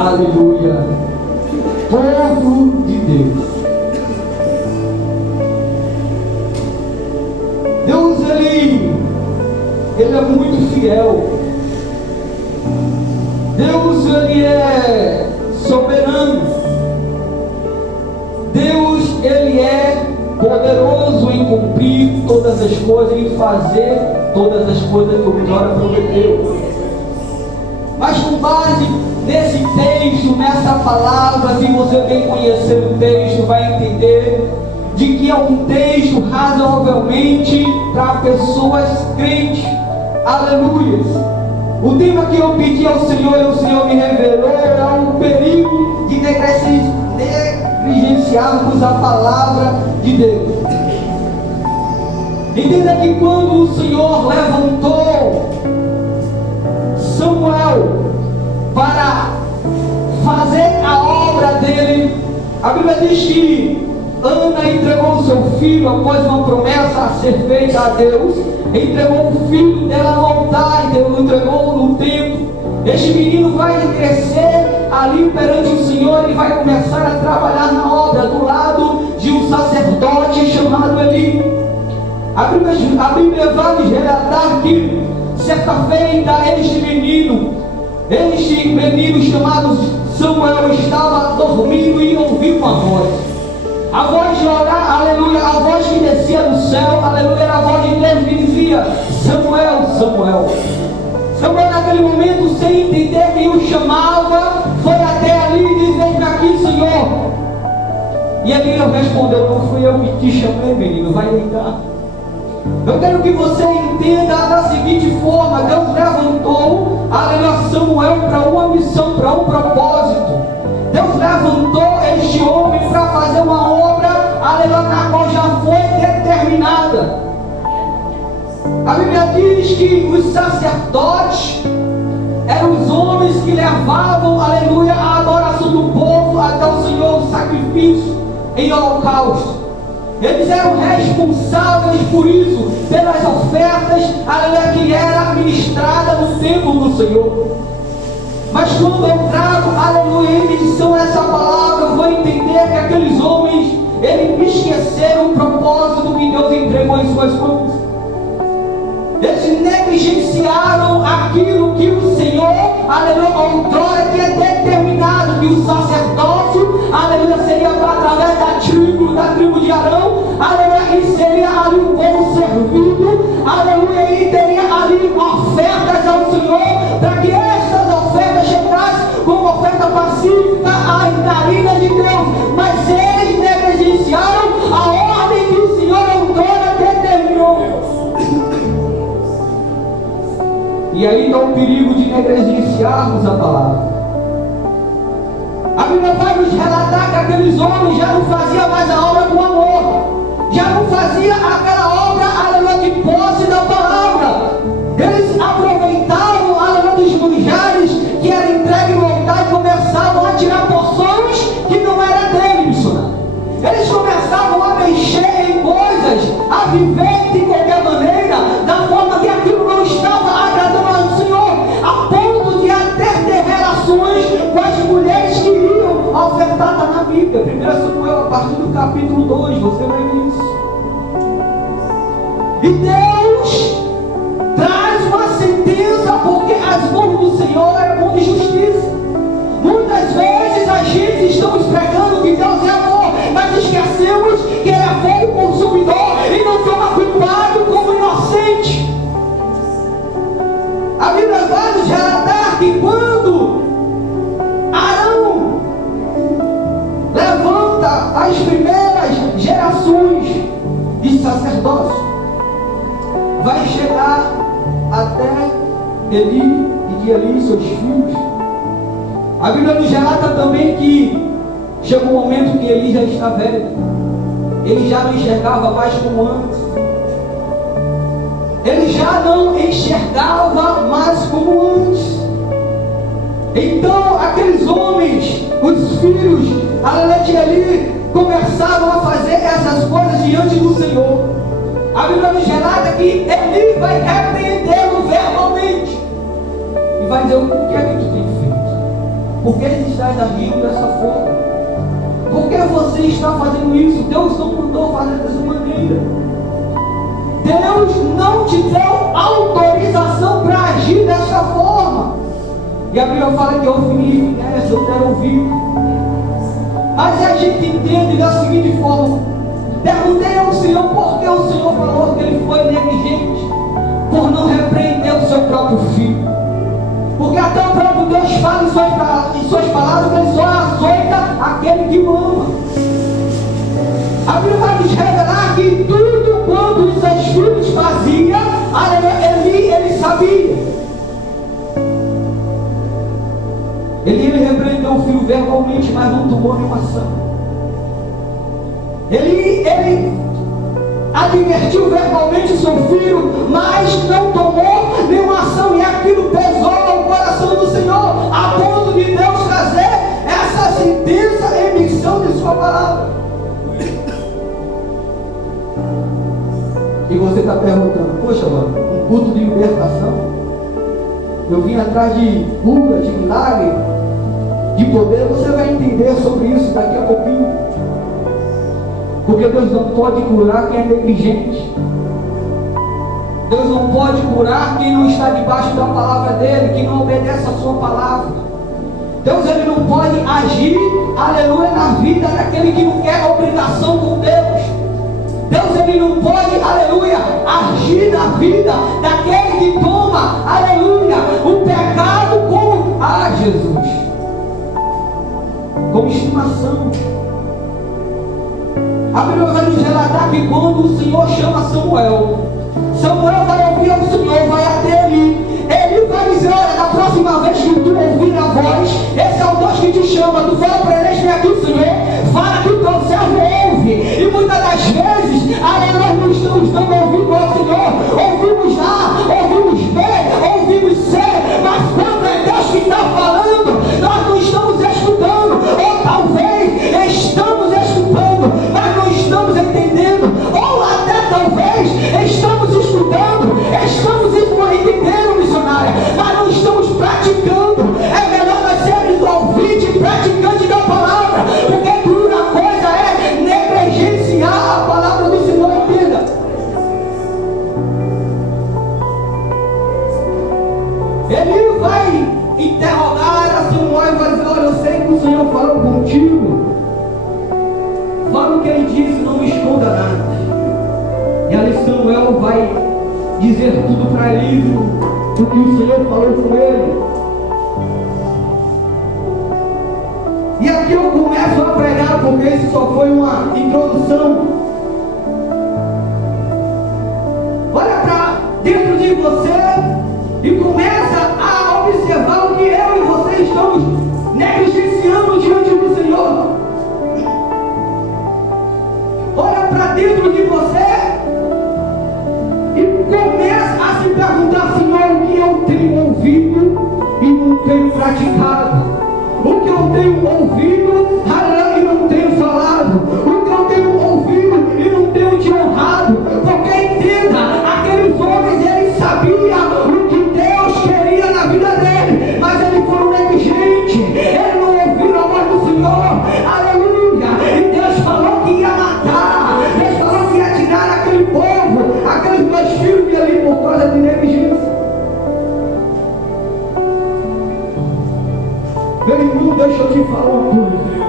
Aleluia. Povo de Deus. Deus, Ele é muito fiel. Deus, Ele é soberano. Deus, Ele é poderoso em cumprir todas as coisas, em fazer todas as coisas que o Senhor prometeu. Mas com base nesse texto, nessa palavra, se você bem conhecer o texto, vai entender de que é um texto razoavelmente para pessoas crentes. Aleluia. O tema que eu pedi ao Senhor e o Senhor me revelou era um perigo de negligenciarmos a palavra de Deus. Entenda que quando o Senhor levantou Samuel para fazer a obra dele, a Bíblia diz que Ana entregou seu filho após uma promessa a ser feita a Deus, entregou o filho dela no altar, entregou no templo. Este menino vai crescer ali perante o Senhor e vai começar a trabalhar na obra do lado de um sacerdote chamado Eli. A Bíblia vai nos relatar que certa feita este menino chamado Samuel estava dormindo e ouviu uma voz. A voz de orar, aleluia, a voz que descia do céu, aleluia, era a voz de Deus que dizia: Samuel, Samuel. Samuel, naquele momento, sem entender quem o chamava, foi até ali e disse: vem aqui, Senhor. E ele respondeu: não fui eu que te chamei, menino, vai deitar. Eu quero que você entenda da seguinte forma: Deus levantou, aleluia, Samuel para uma missão, para um propósito. Deus levantou este homem para fazer uma obra, aleluia, na qual já foi determinada. A Bíblia diz que os sacerdotes eram os homens que levavam, aleluia, a adoração do povo até o Senhor, o sacrifício em holocausto. Eles eram responsáveis por isso, pelas ofertas, aleluia, que era administrada no templo do Senhor. Mas quando eu trago, aleluia, em menção essa palavra, eu vou entender que aqueles homens, eles esqueceram o propósito que Deus entregou em suas mãos. Eles negligenciaram aquilo que o Senhor, aleluia, outrora tinha determinado, que o sacerdócio, aleluia, seria através da tribo de Arão, aleluia, e seria ali o povo servido, aleluia, e teria ali ofertas ao Senhor, para que estas ofertas chegassem como oferta pacífica à narina de Deus. Mas eles negligenciaram a ordem que o Senhor outrora determinou. E aí dá um perigo de negligenciarmos a palavra. A Bíblia vai nos relatar que aqueles homens já não faziam mais a obra com amor, já não faziam aquela obra, aleluia, de posse da palavra. Eles aproveitavam, aleluia, dos manjares que eram entregues no altar e começavam a tirar porções que não eram deles, missionário. Eles começavam a mexer em coisas, a viver de qualquer maneira, da forma que aquilo não estava agradando ao Senhor, a ponto de até ter relações com as mulheres que iriam ofertar. Está na Bíblia, 1 Samuel, a partir do capítulo 2, você vai ver isso. E Deus traz uma sentença, porque as mãos do Senhor é mão de justiça. Muitas vezes a gente estamos pregando que Deus é amor, mas esquecemos que Ele é fogo consumidor e não toma culpado como inocente. A Bíblia vai nos relatar que quando Arão levanta as primeiras gerações de sacerdócio, vai chegar até Eli e de Eli seus filhos. A Bíblia nos relata também que chegou um momento que Eli já está velho, ele já não enxergava mais como antes, ele já não enxergava mais como antes. Então aqueles homens, os filhos, aleluia, de Eli, começaram a fazer essas coisas diante do Senhor. A Bíblia nos relata que Eli vai repreendê-lo verbalmente e vai dizer: o que é que tu tem feito? Por que ele está agindo dessa forma? Por que você está fazendo isso? Deus não mandou fazer dessa maneira. Deus não te deu autorização para agir dessa forma. E a Bíblia fala que eu fui, eu quero ouvir. Mas a gente entende da seguinte forma. Perguntei ao Senhor por que o Senhor falou que ele foi negligente por não repreender o seu próprio filho. Porque até o próprio Deus fala em suas palavras que ele só açoita aquele que o ama. A Bíblia vai nos revelar que tudo quanto os seus filhos faziam, ele sabia. Ele repreendeu o filho verbalmente, mas não tomou nenhuma ação. Ele advertiu verbalmente o seu filho, mas não tomou nenhuma ação, e aquilo pesou no coração do Senhor, a ponto de Deus trazer essa intensa emissão de sua palavra. E você está perguntando, poxa, mano, um culto de libertação? Eu vim atrás de cura, de milagre, de poder. Você vai entender sobre isso daqui a pouquinho. Porque Deus não pode curar quem é negligente. Deus não pode curar quem não está debaixo da palavra dele, quem não obedece a sua palavra. Deus, ele não pode agir, aleluia, na vida daquele que não quer obrigação com Deus. Deus, ele não pode, aleluia, agir na vida daquele que toma, aleluia, o pecado como, Jesus, como estimação. A Bíblia vai nos relatar que quando o Senhor chama Samuel, Samuel vai ouvir ao Senhor, vai até ele vai dizer, olha, da próxima vez que tu ouvir a voz, esse é o Deus que te chama, tu fala para ele, vem aqui o Senhor, fala que o teu servo ouve. E muitas das vezes, nós não estamos dando ouvido ao Senhor, ouvimos lá, ouvimos ver, ouvimos ser, mas quando é Deus que está falando, nós não estamos escutando, ou talvez estamos escutando, mas não estamos entendendo, ou até talvez estamos escutando, estamos entendendo, missionária, mas não estamos praticando. É melhor nós sermos ouvintes e praticantes da palavra, porque dura coisa é negligenciar a palavra do Senhor, entenda. Ele vai interrogar a Samuel e vai dizer, olha, eu sei que o Senhor falou contigo, fala o que ele disse, não me esconda nada. E ali Samuel vai dizer tudo para ele, o que o Senhor falou com ele. E aqui eu começo a pregar, porque isso só foi uma introdução. Olha para dentro de você e começa a observar o que eu e você estamos negligenciando diante do Senhor. Olha para dentro de você e começa a se perguntar, Senhor, o que eu tenho ouvido e não tenho praticado? O que eu tenho ouvido e não tenho falado? O que eu tenho ouvido e não tenho te honrado? Porque entenda, aqueles homens, eles sabiam o que Deus queria na vida dele, mas eles foram negligentes, eles não ouviram a voz do Senhor, aleluia, e Deus falou que ia matar, Deus falou que ia tirar aquele povo, aqueles meus filhos ali por causa de negligência. Meu irmão, deixa eu te falar uma coisa.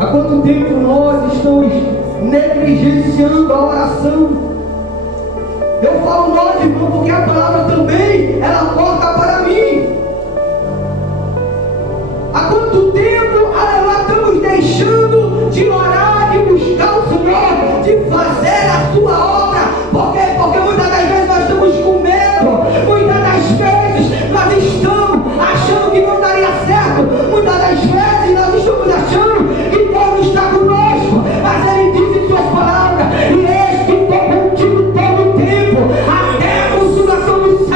Há quanto tempo nós estamos negligenciando a oração? Eu falo nós, irmão, porque a palavra também, ela aponta para mim. Há quanto tempo nós estamos deixando de orar, de buscar o Senhor, de fazer a sua obra? Porque muitas das vezes nós estamos com medo, muitas das vezes nós estamos achando que não daria certo, muitas das vezes nós estamos achando que Deus não está conosco, mas Ele diz em suas palavras, e eis que estou contigo todo o tempo, até a consumação dos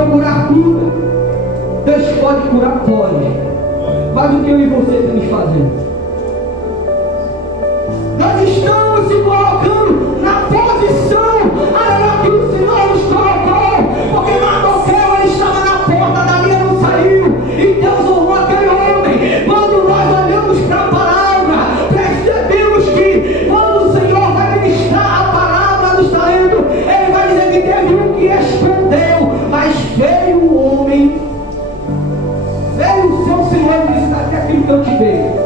procurar cura. Deus pode curar? Pode. Mas o que eu e você temos que fazer? Nós estamos se colocando na posição, aleluia, que o Senhor nos colocou, porque Mardoqueu, ele estava na porta, dali ele não saiu, e Deus honrou aquele homem. Quando nós olhamos para a palavra, percebemos que quando o Senhor vai ministrar a palavra dos talentos, ele vai dizer que teve um que escondeu, mas veio o homem, veio o seu Senhor e disse: até aquilo que eu te dei.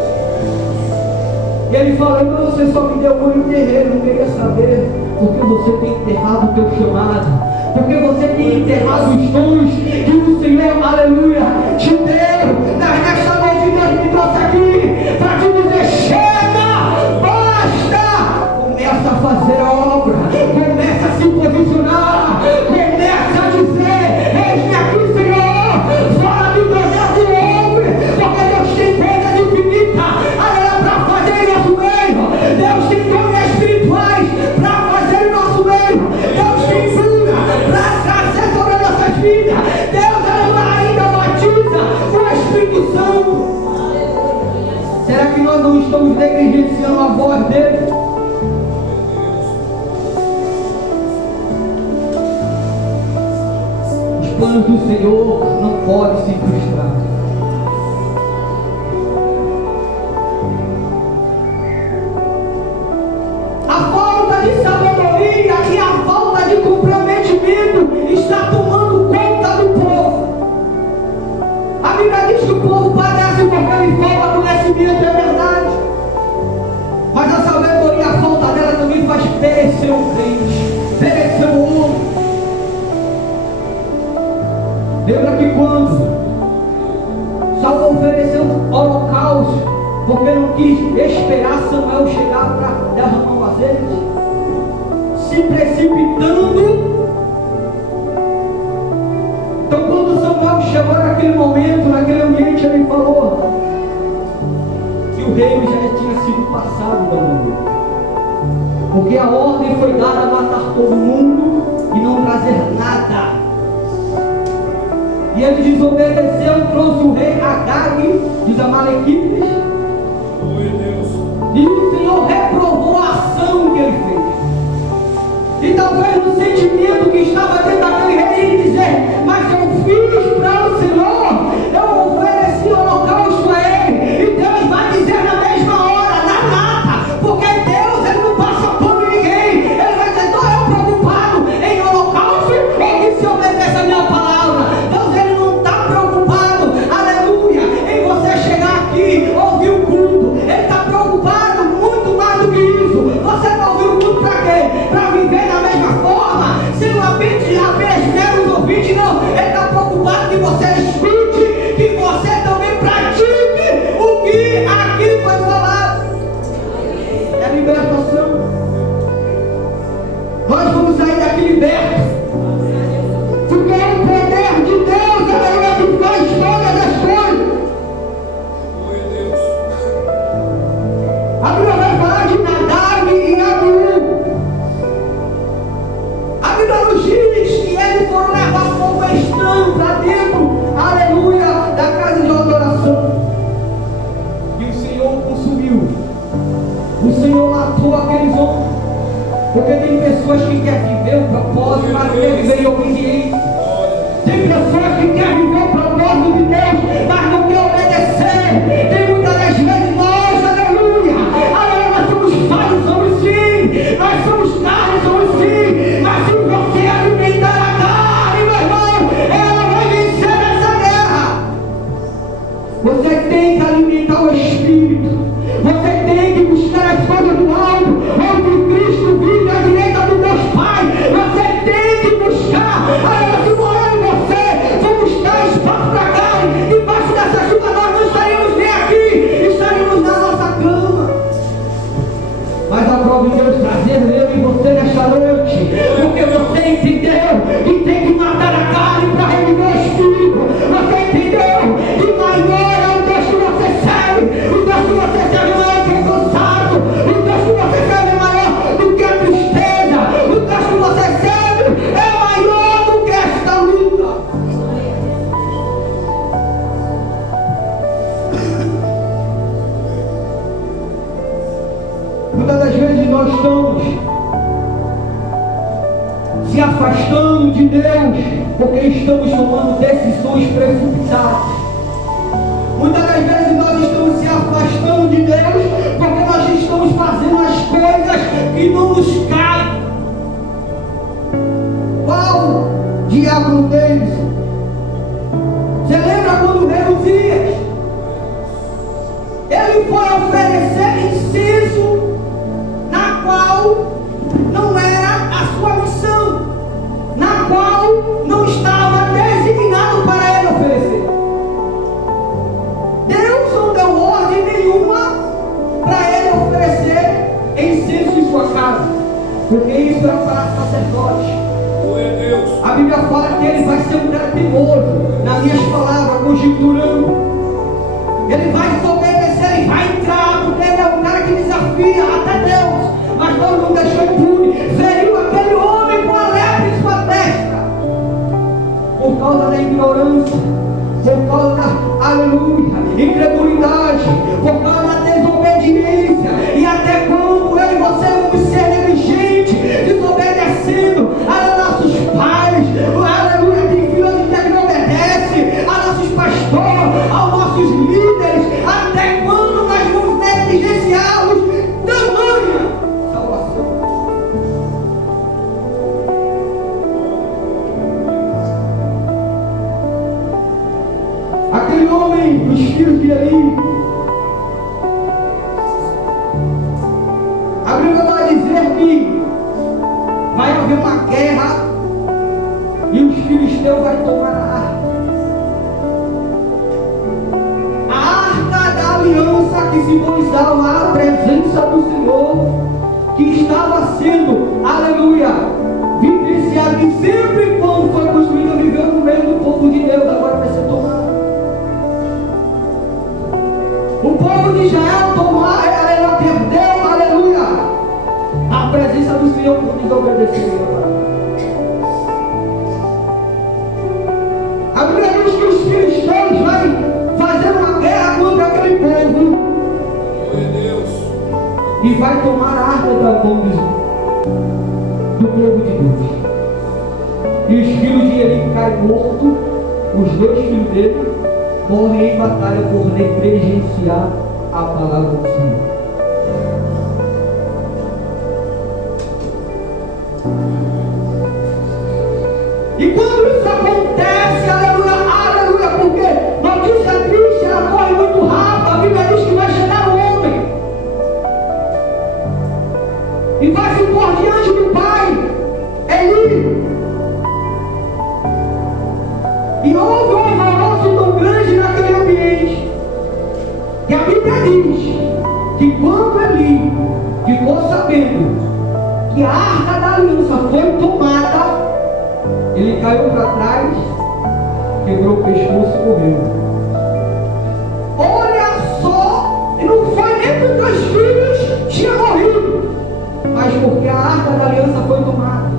E ele fala: você só me deu um terreiro, não queria saber, porque você tem enterrado o teu chamado, porque você tem enterrado os dons que o Senhor, aleluia, te deu. Nesta noite Deus me trouxe aqui para te dizer: chega, basta, começa a fazer a obra, começa a se posicionar, começa a dizer: eis-me aqui, Senhor, fora do projeto do homem, porque Deus tem coisa infinita, aleluia, para fazer em nosso meio. Deus tem dons espirituais para fazer em nosso meio. Deus tem cura para trazer sobre as nossas vidas. Deus, aleluia, ainda batiza o Espírito Santo. Será que nós não estamos negligenciando a voz dele? Os planos do Senhor não podem se frustrar. A falta de sabedoria e a falta de comprometimento está tomando conta do povo. A Bíblia diz que o povo padece porque lhe falta conhecimento, é verdade. Mas a sabedoria, a falta dela também faz perecer o crente, perecer o homem. Lembra que quando Saul ofereceu holocausto, porque não quis esperar Samuel chegar para derramar o azeite, se precipitando. Então quando Samuel chegou naquele momento, naquele ambiente, ele falou que o reino já tinha sido passado da mão, porque a ordem foi dada a matar todo mundo e não trazer nada. E ele desobedeceu, trouxe o rei Agag dos Amalequitas. E o Senhor reprovou a ação que ele fez. E talvez no sentimento que estava dentro daquele rei, ele dizer: mas eu fiz para o Senhor, eu ofereci holocausto a ele. E Deus vai dizer na mesma hora, na lata, porque Deus, ele não passa pano em ninguém. Ele vai dizer: estou eu preocupado em holocausto ou que se obedece a minha palavra? Deus, ele não está preocupado, aleluia, em você chegar aqui, ouvir o culto. Ele está preocupado muito mais do que isso. Você vai ouvir o culto para quê? Para viver da mesma forma, sem apenas meros ouvintes, não. Ele está preocupado que você escute, que você também pratique o que aqui foi falado. É libertação. Nós vamos sair daqui libertos, porque é o poder de Deus, aleluia, que faz todas as coisas. A Bíblia vai falar de Nadab e Abiú. A Bíblia nos diz que eles foram levar fogo estranho para dentro, aleluia, da casa de adoração. E o Senhor consumiu. O Senhor matou aqueles homens. Porque tem pessoas que querem viver o propósito, mas não querem viver em obediência. Tem pessoas que querem viver o propósito de Deus, mas não querem obedecer. Tem muitas das vezes nós, aleluia, nós somos falhos, somos sim, nós somos carne, somos sim, mas se você alimentar a carne, meu irmão, ela vai vencer essa guerra. Você tem que alimentar o Espírito, você tem que buscar as coisas do alto, onde Cristo vive à direita do Deus Pai. Você tem que buscar, aleluia, se morar em você, vou buscar espaço para cá, debaixo dessa chuva nós não estaríamos nem aqui, estaríamos na nossa cama. Mas aprove Deus trazer eu e você nesta noite, porque você entendeu que tem que matar a carne para reviver o Espírito. Você entendeu que maior é o Deus que você serve, o Deus que você serve é maior que o cansado, o Deus que você serve é maior do que a tristeza, o Deus que você serve é maior do que esta luta. nós estamos se afastando de Deus porque estamos tomando decisões precipitadas. Muitas das vezes nós estamos se afastando de Deus porque nós estamos fazendo as coisas que não nos cabem. Qual diabo deles? Você lembra quando o rei Uzias, ele foi oferecer incenso na qual não era a sua missão, na qual não estava designado para ele oferecer. Deus não deu ordem nenhuma para ele oferecer incenso em sua casa, porque isso era para sacerdotes. A Bíblia fala que ele vai ser um cara teimoso, nas minhas palavras, conjecturando. Ele vai desobedecer, ele vai entrar, porque ele é um cara que desafia até Deus. Mas Deus não deixou impune, feriu aquele homem com a lepra em sua testa, por causa da ignorância, por causa da, aleluia, incredulidade, por causa da desobediência. E até quando eu e você vamos ser negligentes, desobedecendo a nossos pais, aleluia, tem filhos que não obedecem, a nossos pastores, aos nossos líderes, até quando nós vamos negligenciá-los? Tamanha salvação. Aquele homem, os filhos de Eli, a Bíblia vai dizer que vai haver uma guerra e os filisteus vão tomar a arca. A arca da aliança que simbolizava a presença do Senhor, que estava sendo, aleluia, vivenciada, e sempre quando foi construída, viveu no meio do povo de Deus, agora vai ser tomada. O povo de Israel aleluia, perdeu, aleluia, a presença do Senhor por desobedecer. A Bíblia diz que os filisteus vão fazer uma guerra contra aquele povo e vai tomar a arca da mão do povo de Deus. E os filhos de Eli caem mortos, os dois filhos dele morrem em batalha por negligenciar a palavra do Senhor. E quando isso acontece, aleluia, porque notícia triste, ela corre muito rápido. A Bíblia diz que vai chegar um homem e vai se pôr diante do pai, Eli. E houve um alvoroço tão grande naquele ambiente, e a Bíblia diz que quando Eli ficou sabendo que a arca da aliança foi tomada, ele caiu para trás, quebrou o pescoço e morreu. Olha só, não foi nem porque os filhos tinham morrido, mas porque a arca da aliança foi tomada.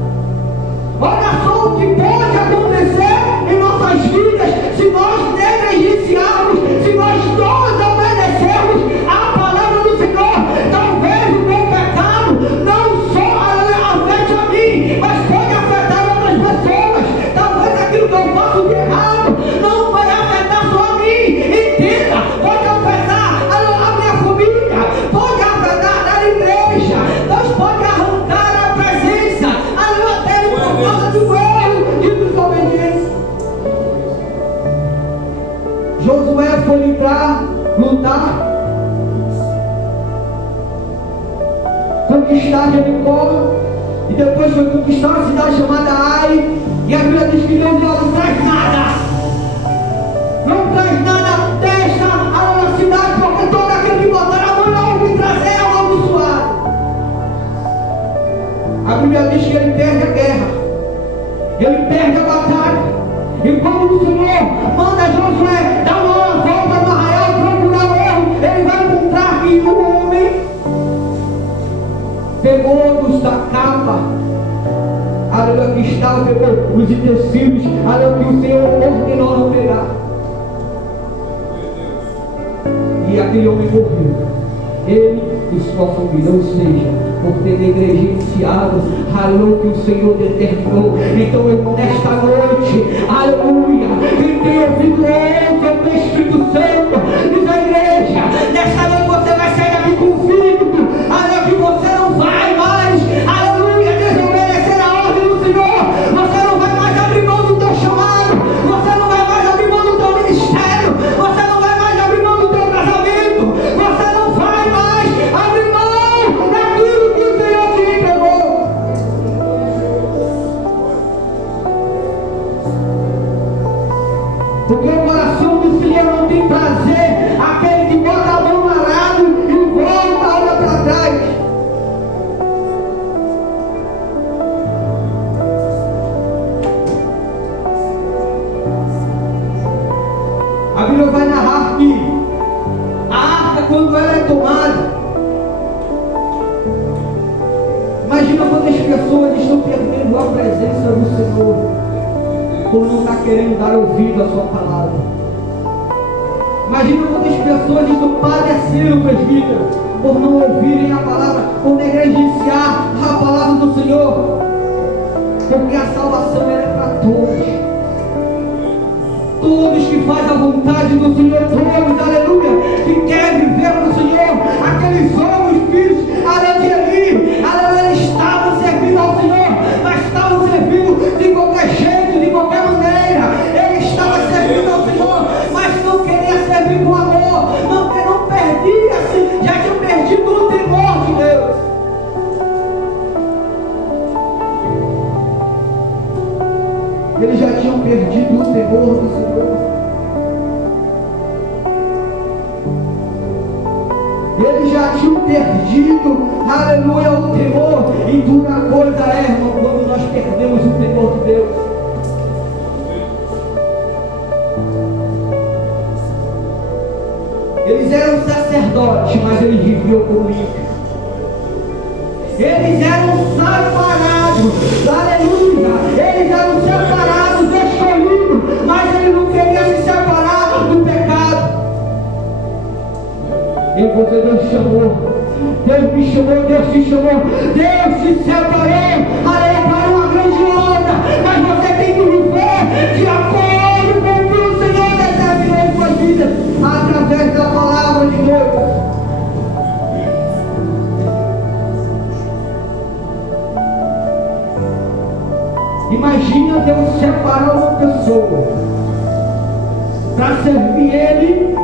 Olha só o que pode acontecer em nossas vidas se nós negligenciarmos, se nós não obedecermos à palavra do Senhor. Talvez o meu pecado não só afete a mim, mas pode afetar outras pessoas. Talvez aquilo que eu faço de errado não vai afetar só a mim. Entenda, pode afetar a minha família, pode afetar a igreja. Deus pode arrancar a presença, até por causa do erro de desobediência. Josué foi lutar, conquistar Jericó, e depois foi conquistar uma cidade chamada Ai. E a Bíblia diz que Deus não traz nada, não traz nada, deixa a cidade, porque todo aquele que botar a mão na obra e trazer é amaldiçoado. A Bíblia diz que ele perde a guerra, ele perde a batalha. E quando o Senhor manda Josué dar uma volta no arraial e procurar o erro, ele vai encontrar que o homem pegou da capa, aleluia, que estava, pegou os utensílios, aleluia, que o Senhor ordenou não pegar. E aquele homem morreu, ele e sua família. Ou seja, por ter negligenciado, aleluia, que o Senhor determinou. Então eu nesta noite, aleluia, quem tem ouvido ouve o Espírito Santo, diz a igreja, nesta noite você vai sair daqui convicto, aleluia, que você não vai mais, aleluia, desobedecer a ordem do Senhor, você não vai mais abrir mão do teu chamado, você não vai mais abrir mão do teu ministério, você não vai mais abrir mão do teu casamento, você não vai mais abrir mão daquilo que o Senhor te entregou. Porque o coração do Senhor não tem prazer aquele que bota a mão no arado e volta, olha para trás. A Bíblia vai narrar que a arca, quando ela é tomada, imagina quantas pessoas estão perdendo a presença do Senhor por não estar querendo dar ouvido à sua palavra. Imagina quantas pessoas estão padecendo, presbítero, por não ouvirem a palavra, por negligenciar a palavra do Senhor, porque a salvação é para todos. Todos que fazem a vontade do Senhor, todos, aleluia, que querem viver no Senhor, aqueles homens, filhos, aleluia, eles estavam servindo ao Senhor, mas estavam servindo de qualquer jeito, de qualquer maneira, eles estavam servindo ao Senhor, mas não queriam servir com amor, não perdia-se, já tinham perdido o temor de Deus. Eles já tinham perdido o temor do Senhor. Eles já tinham perdido, aleluia, o temor. E dura coisa é, irmão, quando nós perdemos o temor de Deus. Eles eram sacerdotes, mas eles viviam como ímpios. Eles eram separados, aleluia, eles eram separados, escolhidos, mas eles não queriam se separar do pecado. E você, Deus chamou, Deus me chamou, Deus te chamou, Deus te separou, aleluia, para uma grande obra, mas você tem que viver de acordo com o que o Senhor determinou em sua vida, através da palavra de Deus. Imagina Deus separar uma pessoa para servir Ele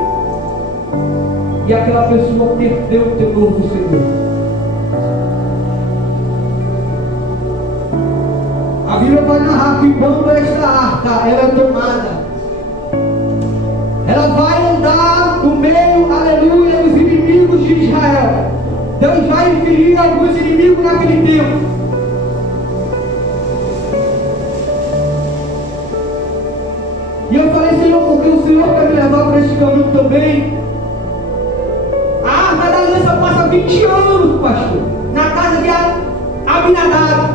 e aquela pessoa perdeu o temor do Senhor. A Bíblia vai narrar que quando esta arca ela é tomada, ela vai andar no meio, aleluia, dos inimigos de Israel. Deus vai ferir alguns inimigos naquele tempo. E eu falei, Senhor, porque o Senhor quer me levar para esse caminho também. A arca da aliança passa 20 anos, pastor, na casa de Abinadab.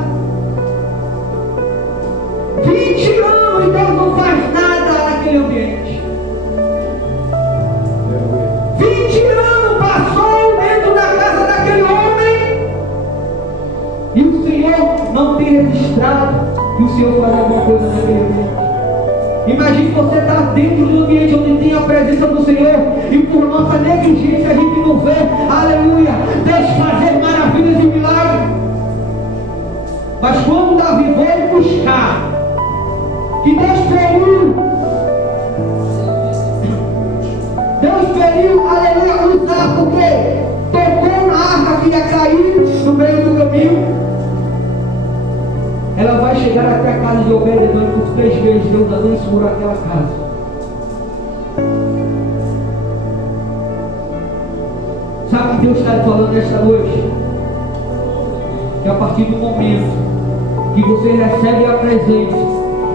20 anos e Deus não faz nada naquele ambiente. 20 anos passou dentro da casa daquele homem e o Senhor não tem registrado que o Senhor faz alguma coisa naquele ambiente. Imagine você estar dentro do ambiente onde tem a presença do Senhor e por nossa negligência a gente não vê, aleluia, Deus fazer maravilhas e milagres. Mas quando Davi foi buscar, que Deus feriu, aleluia, usar, porque tocou na arca que ia cair no meio do caminho. Ela vai chegar até a casa de Obed-edom e por 3 vezes Deus abençoou aquela casa. Sabe o que Deus está falando nesta noite? Que a partir do momento que você recebe a presença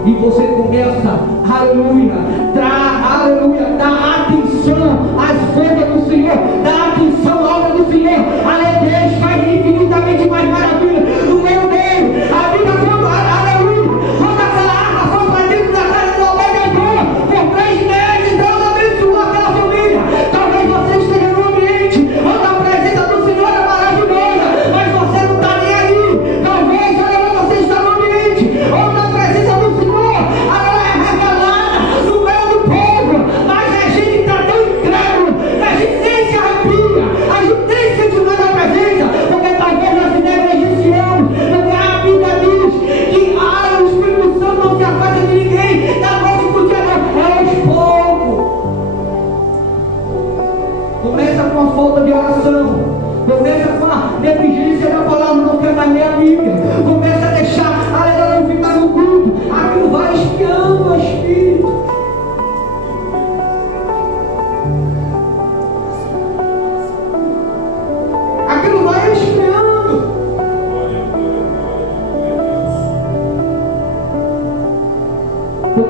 e você começa, aleluia, dar atenção às coisas do Senhor, dar atenção à obra do Senhor, aleluia, Deus faz infinitamente mais maravilha no meio dele. A Bíblia quando aquela arca foi para dentro da casa de Obed-edom, por 3 meses Deus abençoou aquela família. Talvez você esteja num ambiente onde a presença do Senhor é maravilhosa, mas você não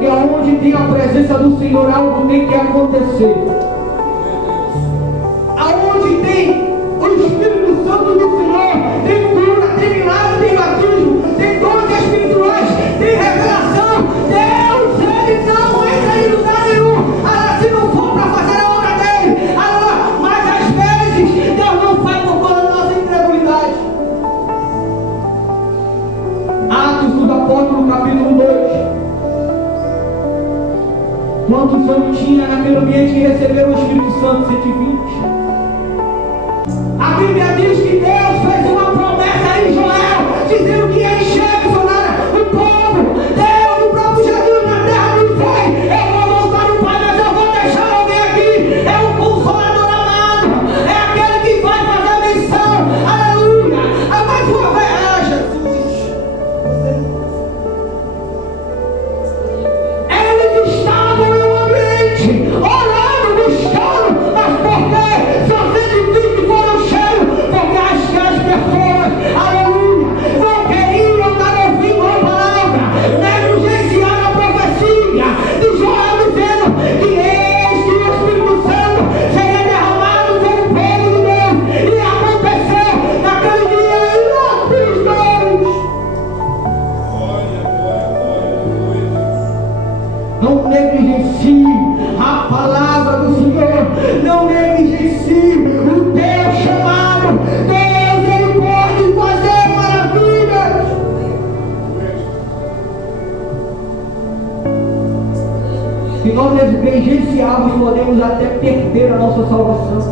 que aonde tem a presença do Senhor, algo tem que acontecer. Aonde tem o Espírito Santo do Senhor, tem cura, tem milagre, tem batismo, tem dons espirituais, tem revelação. Deus, Ele não entra em lugar nenhum, se não for para fazer a obra dele. Mas às vezes Deus não faz por causa da nossa incredulidade. Atos dos Apóstolos, capítulo 2. Quantos homens tinha naquele ambiente que receberam o Espírito Santo? 120. A Bíblia diz que Deus fez uma promessa em Joel, dizendo que ele chega e falar: o povo, Deus, o próprio Jesus na terra me fez. Eu vou voltar no Pai, mas eu vou deixar alguém aqui. É o Consolador amado, é aquele que vai fazer a missão. Aleluia. Mas uma vez, Jesus, eles estavam em um ambiente, orando, buscando, mas por quê? Só 120 foram cheios, porque as pessoas, aleluia, não queriam dar ouvido à palavra, negligenciaram a profecia de Joel, dizendo que este Espírito Santo seria derramado sobre o povo de Deus, e aconteceu naquele dia em dos dois. Não negligencie a palavra do Senhor, não negligencie o teu chamado. Deus, Ele pode fazer maravilhas. Se nós negligenciarmos, podemos até perder a nossa salvação.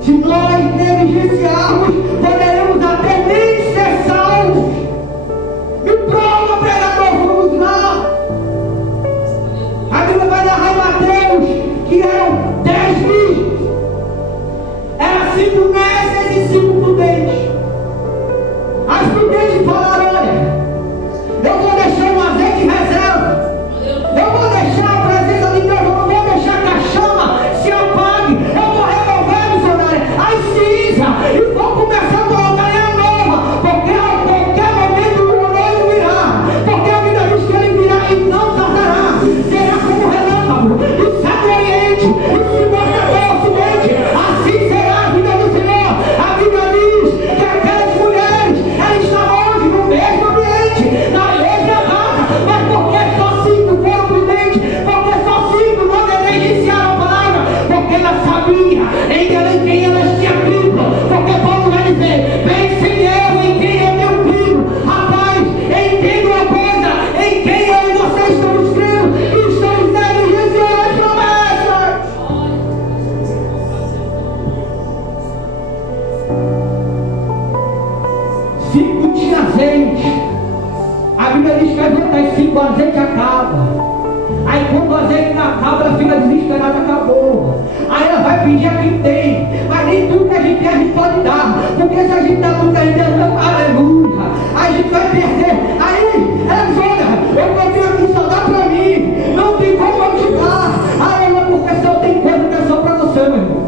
Se nós negligenciarmos, poderemos até nem ser salvos. Me prova, pregador, vamos lá. A Bíblia vai narrar em Mateus que eram 10.000. Era 5 nécias e 5 prudentes. As prudentes falaram: olha, eu vou deixar um azeite em reserva. Eu vou deixar a presença de Deus. Eu não vou deixar que a chama se apague. Eu vou remover, missionária, as cinzas e vou começar a colocar em nova. Porque a qualquer momento o noivo virá. Porque a Bíblia diz que ele virá e não tardará. Será como relâmpago, e sai do Oriente, e se mostra até o Ocidente. Assim será a vida do Senhor. A Bíblia diz que aquelas mulheres, elas estavam hoje no mesmo ambiente, na mesma casa, mas porque só 5 foram prudentes, porque só 5 não negligenciaram a palavra, porque elas sabiam em quem elas tinham crido. Porque Paulo vai dizer: bem sei eu em quem eu tenho crido. Rapaz, entenda uma coisa: em quem eu e você estamos crendo, que estamos negligenciando as promessas. 5 tinha azeite. A Bíblia diz que às vezes 5 azeite acaba. Aí quando o azeite não acaba, ela fica desesperada: acabou. Aí ela vai pedir a quem tem, mas nem tudo que a gente tem a gente pode dar, porque se a gente dá tudo que a gente tem, aleluia, a gente vai perder. Aí ela diz: olha, eu tenho aqui, só dá pra mim, não tem como eu te dar. Aleluia, porque se eu tenho coisa que é só pra você, meu irmão.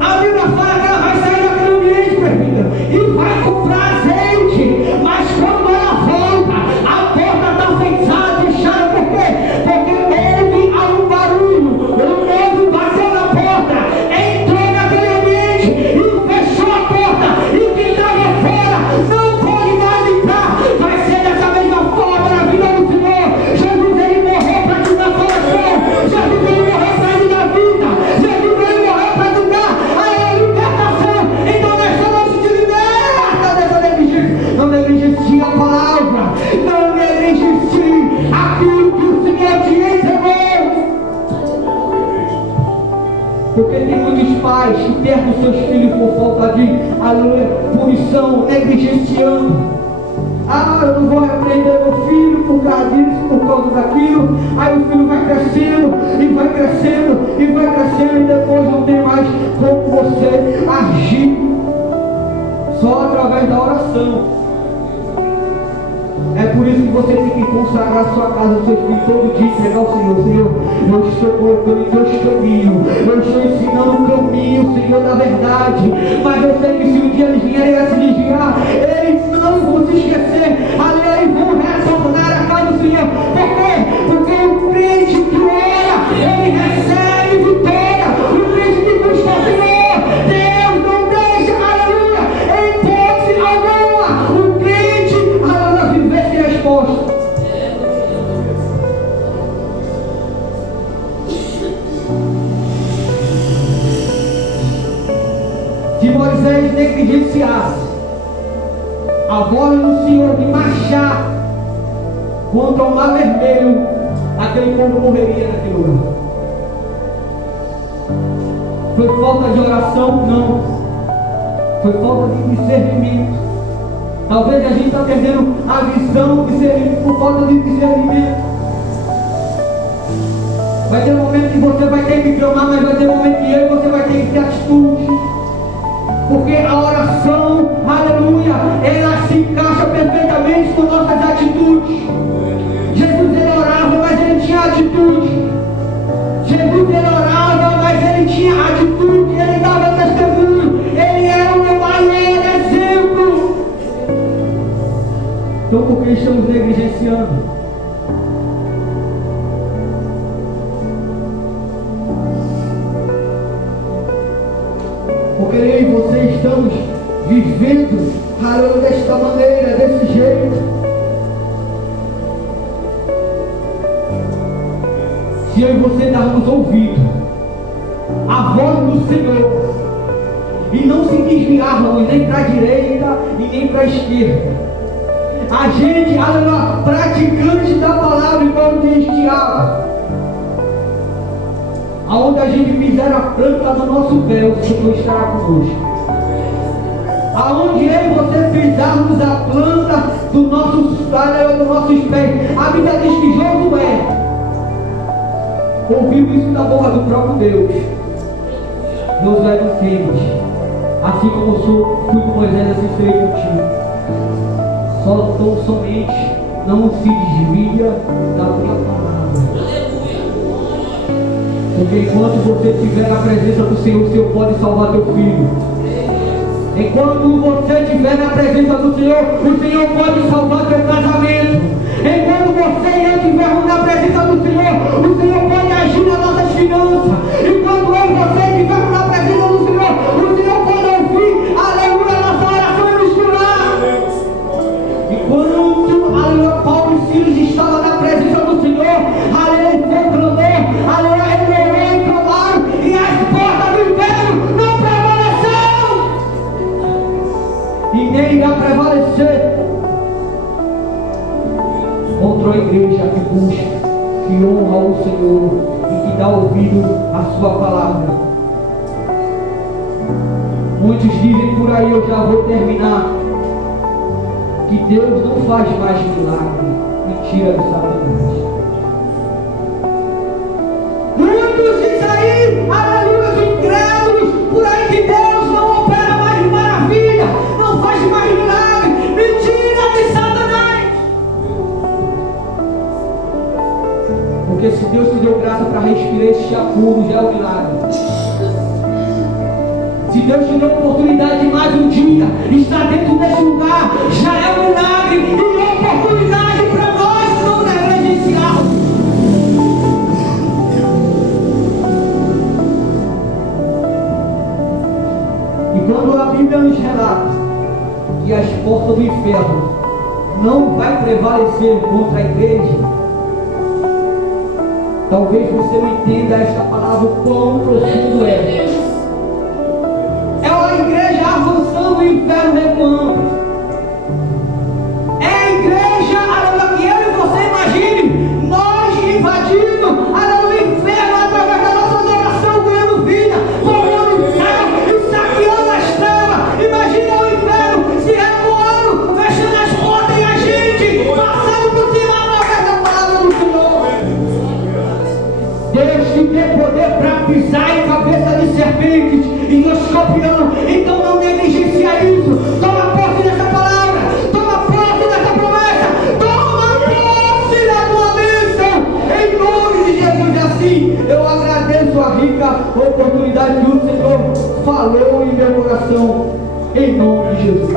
A Bíblia fala que ela vai sair daquele ambiente, presbítero, e vai comprar azeite, mas quando ela volta, a porta está fechada. Por quê? Porque houve um barulho, o noivo bateu na porta, entrou naquele ambiente e fechou a porta, e quem estava fora não pode mais entrar. Vai ser dessa mesma forma na vida do Senhor. Jesus, ele morreu para te dar salvação. Jesus, ele morreu para te dar vida. Jesus, ele morreu para te dar a libertação. Então nessa noite te liberta dessa negligência. Não negligencie a palavra, não negligencie aquilo que o Senhor te entregou. Porque tem muitos pais que perdem seus filhos por falta de, aleluia, punição, negligenciando. Eu não vou repreender meu filho por causa disso, por causa daquilo. Aí o filho vai crescendo, e vai crescendo, e vai crescendo, e depois não tem mais como você agir, só através da oração. É por isso que você tem que consagrar a sua casa, o seu filho todo dia, entregar ao Senhor. Senhor, eu estou colocando em teus caminhos, eu estou ensinando o caminho, Senhor, da verdade. Mas eu sei que se um dia eles vierem a se desviar, eles não vão se esquecer, ali vão Moisés negligenciasse a voz do Senhor de marchar contra o mar vermelho, aquele povo morreria naquele lugar. Foi falta de oração? Não. Foi falta de discernimento. Talvez a gente está perdendo a visão do discernimento por falta de discernimento. Vai ter um momento que você vai ter que clamar, mas vai ter um momento que você vai ter que ter atitude. Porque a oração, aleluia, ela se encaixa perfeitamente com nossas atitudes. Jesus ele orava, mas ele tinha atitude. Jesus ele orava, mas ele tinha atitude, ele dava testemunho, ele era o meu maior exemplo. Então por que estamos negligenciando? Porque eu e você estamos vivendo, aleluia, desta maneira, desse jeito. Se eu e você darmos ouvido à voz do Senhor e não se desviarmos nem para a direita e nem para a esquerda, a gente, aleluia, praticante da palavra, igual diz Tiago, aonde a gente fizer a planta do nosso pé, o Senhor estará conosco. Aonde eu e você pisarmos a planta dos nossos pés, a Bíblia diz que Josué ouviu isso da boca do próprio Deus. Josué não fez. Assim como eu fui com Moisés, assim serei contigo. Somente não se desvia da minha palavra. Porque enquanto você estiver na presença do Senhor, o Senhor pode salvar teu filho. Enquanto você estiver na presença do Senhor, o Senhor pode salvar teu casamento. Enquanto você e eu estivermos na presença do Senhor, o Senhor pode agir nas nossas finanças. Enquanto eu e você estivermos na presença do Senhor, o Senhor pode ouvir, aleluia, nossa oração e nos curar. Enquanto, aleluia, Paulo e Silas estavam na presença do Senhor, aleluia, ele clamou, aleluia, ele orou e clamaram, e as portas do inferno não prevaleceram. E nem irá prevalecer contra a igreja que busca, que honra o Senhor e que dá ouvido à sua palavra. Muitos dizem por aí, eu já vou terminar, que Deus não faz mais milagre. Mentira de Satanás. Muitos dizem aí, aleluia, os incrédulos, por aí que Deus não opera mais maravilha, não faz mais milagre. Mentira de Satanás. Porque se Deus te deu graça para respirar esse chapuro, já é um milagre. Se Deus te deu oportunidade de mais um dia estar dentro desse lugar, já é um milagre e oportunidade para nós não negligenciarmos. E quando a Bíblia nos relata que as portas do inferno não vai prevalecer contra a igreja, talvez você não entenda esta palavra, o quão profundo é. É a igreja avançando, o inferno recuando. É a igreja, aleluia, que eu e você imagine, nós invadindo, aleluia, o inferno através da nossa oração, ganhando vida, tomando o céu e saqueando as trevas. Imagina o inferno se recuando, fechando as portas e a gente passando por cima através da palavra do Senhor. Deus te dê poder para pisar em cabeça de serpentes e no escorpião. Então não negligencia isso. Toma posse dessa palavra, toma posse dessa promessa, toma posse da tua bênção em nome de Jesus. Assim eu agradeço a rica oportunidade que o Senhor falou em meu coração em nome de Jesus.